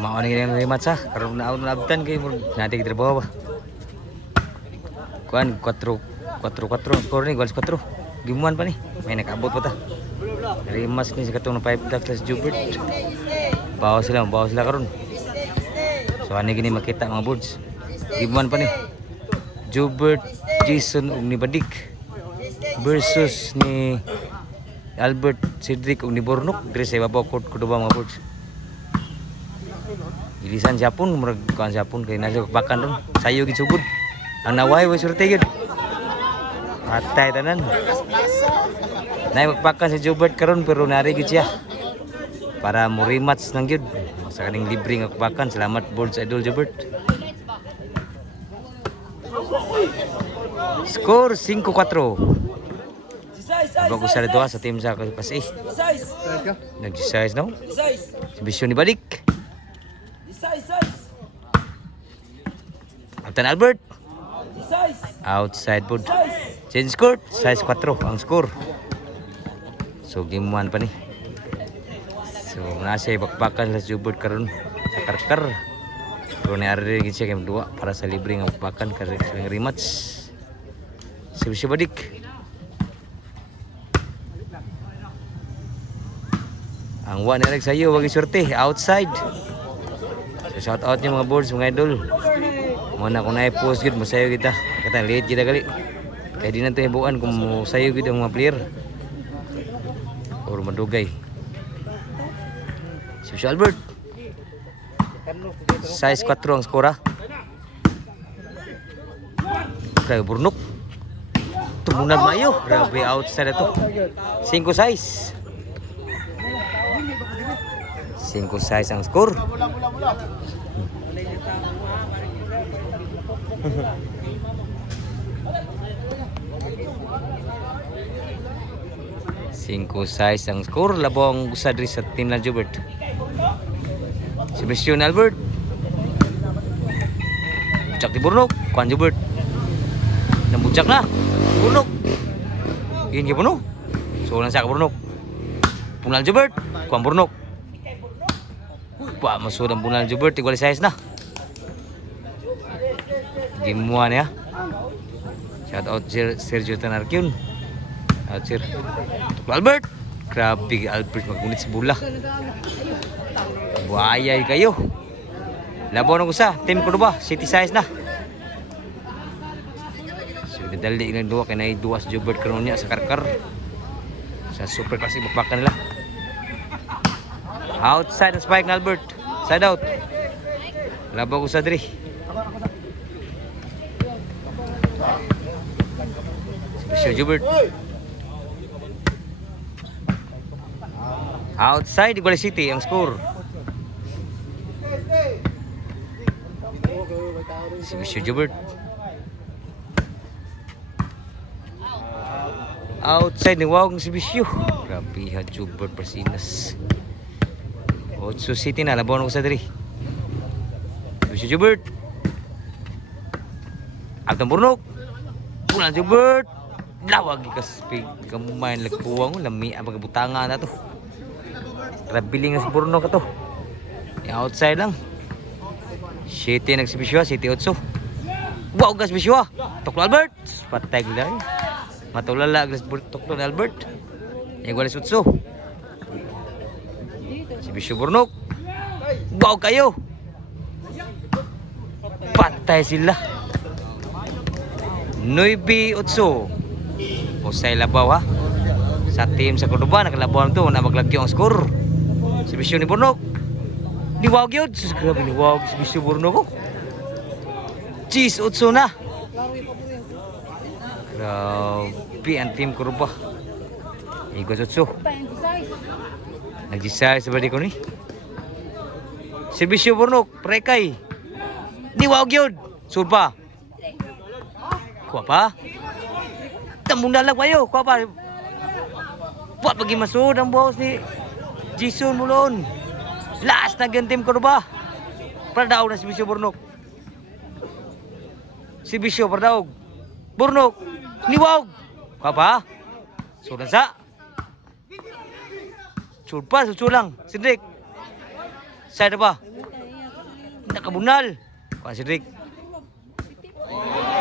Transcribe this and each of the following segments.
Mao ni yang rematch sa karon na abtan kay murag nati kita bawa ba. Kuan 4-4 skor ni goals 4. Gimuan pa ni. May nakabot pa ta. Rematch ni sa katong 5 plus Jubert. Bawa sila karon. So ani gini makita mga boards. Gimuan pa ni. Jubert, Jason ug ni Badik versus ni Albert, Cedric ug ni Bornok dire sa ibabaw court kuduba mga boards. Ilisan Japon murag kan Japon kay nasa bakan ron. Sayo gid sugod. Ang naway way surte gid. Patay tanan. Nay magpakan si Jubert karon pero nari gid siya. Para mo rematch nang gid. Sa kaning libre nga pakan. Salamat boards idol Jubert. Score 5-4. Bago sa dua sa team sa kasi. Nag-size no? Bisyo ni Badik. Captain Albert. Outside board. Change court. Size 4 ang score. So game 1 pa ni. So nasa bakbakan sa Jubert karon sa karkar. Pero ni ari gid siya game 2 para sa libre nga bakbakan kay rematch. Si Badik. Ang one ni sayo wag isorte outside. So shout out niyo mga boards mga idol. Muna ko na i-post gid mo sayo kita. Kata late kita gali. Kaya di na ito hibuan kung mo sayo gid ang mga player. Or madugay. Si Albert. Size 4 ang skora. Kaya Burnok. Tumunan mayo. Grabe outside ito. 5 size. 5 size ang score. Cinco size ang score. Labong usad rin sa team ng Jubert. Si Christian Albert. Bucak di Burnok. Kuan Jubert. Nambucak na. Burnok. Yun kaya Burnok. So lang sa Burnok. Punal Jubert. Kuan Burnok. Wah, masud ang punal Jubert. Igual size na. Game 1 ya. Shout out Sergio Tanarkyun. Out sir. Albert. Grabe Albert magunit sa bola. Buayay kayo. Labaw na ko sa team ko ba? City size na. So dali ng duwa kay nay duwas Jubert karon niya sa karkar. Sa super classic bakbakan nila. Outside ang spike ng Albert. Side out. Labaw ko sa diri. Special Jubert. Outside Igual City ang score. Si Monsieur Jubert. Outside ni Wawang si Bisyo. Grabe ha Jubert Persinas. Otso City na labaw ko sa diri. Monsieur Jubert. Agtang Burnok. Punan Jubert. Lawag ikas gamay lagpuwang lami ang pagbutangan na to. Trabiling nga si Burnok ato. Outside lang. City nagsibisyo, City Otso. Wow gas bisyo. Toklo Albert. Patay gila. Matulala gas Toklo Albert. Igual Otso. Si Bisyo Burnok. Wow kayo. Patay sila. 9-8. Usay labaw ha. Sa team sa Cordoba nakalabaw to na maglagyo ang score. Si Bisyo ni Burnok. Ni wow gyud. Grabe ni wow si Bisyo Burnok. Cheese 8 na. Grabe ang team Cordoba. Igos 8. Nag-desire sa balik ko ni. Si Bisyo Burnok, prekay. Ni wow gyud. Surpa. Kuha pa. Tambong dalag kayo. Kuha pa. Buat bagi masud ang boss ni Jason Mulon. Last na gan team ko ba? Pardaog na si Bisyo Burnok. Si Bisyo pardaog. Burnok. Ni wow. Kuha pa. Sudan sa. Surpa, susulang. Cedric. Side pa. Nakabunal. Kuan si Rick.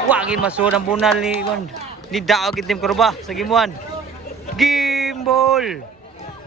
Wagin masud ang bunal ni Daog itim Kurba sa gimuan. Gimbol.